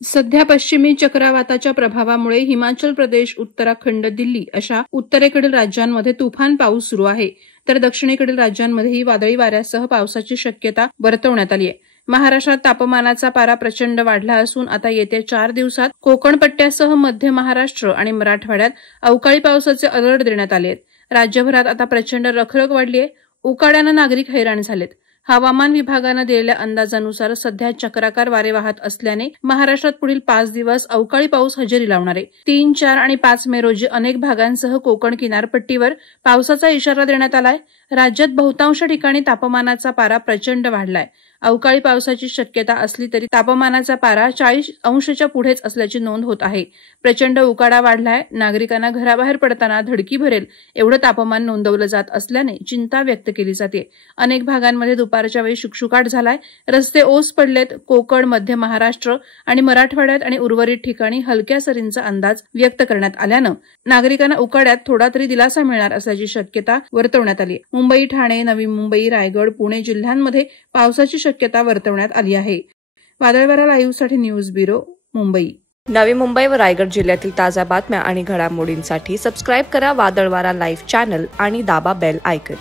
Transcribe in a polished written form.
सध्या पश्चिमी चक्रवाताच्या प्रभावामुळे हिमाचल प्रदेश, उत्तराखंड, दिल्ली अशा उत्तरेकडील राज्यांमध्ये तुफान पाऊस सुरू आहे, तर दक्षिणेकडील राज्यांमध्येही वादळी वाऱ्यासह पावसाची शक्यता वर्तवण्यात आली आहे. महाराष्ट्रात तापमानाचा पारा प्रचंड वाढला असून आता येत्या 4 दिवसात कोकण पट्ट्यासह मध्य महाराष्ट्र आणि मराठवाड्यात अवकाळी पावसाचे अलर्ट देण्यात आले आहेत. राज्यभरात आता प्रचंड रखरख वाढली आहे. उकाड्यानं नागरिक हैराण झालेत. हवामान विभागानं दिलेल्या अंदाजानुसार सध्या चक्राकार वारे वाहत असल्याने महाराष्ट्रात पुढील 5 दिवस अवकाळी पाऊस हजेरी लावणार आहे. 3, 4 आणि 5 मे रोजी अनेक भागांसह कोकण किनारपट्टीवर पावसाचा इशारा देण्यात आलाय. राज्यात बहुतांश ठिकाणी तापमानाचा पारा प्रचंड वाढलाय. अवकाळी पावसाची शक्यता असली तरी तापमानाचा पारा 40 अंशाच्या पुढेच असल्याची नोंद होत आहे. प्रचंड उकाडा वाढलाय. नागरिकांना घराबाहेर पडताना धडकी भरेल एवढं तापमान नोंदवलं जात असल्याने चिंता व्यक्त केली जाते. अनेक भागांमध्ये दुपारच्या वेळी शुकशुकाट झालाय. रस्ते ओस पडलेत. कोकण, मध्य महाराष्ट्र आणि मराठवाड्यात आणि उर्वरित ठिकाणी हलक्या सरींचा अंदाज व्यक्त करण्यात आल्यानं नागरिकांना उकाड्यात थोडा तरी दिलासा मिळणार असल्याची शक्यता वर्तवण्यात आली. मुंबई, ठाणे, नवी मुंबई, रायगड, पुणे जिल्ह्यांमध्ये पावसाची शक्यता वर्तवण्यात आली आहे. वादळवारा लाईव्हसाठी न्यूज ब्युरो, मुंबई. नवी मुंबई व रायगड जिल्ह्यातील ताज्या बातम्या आणि घडामोडींसाठी सबस्क्राईब करा वादळवारा लाईव्ह चॅनल आणि दाबा बेल आयकॉन.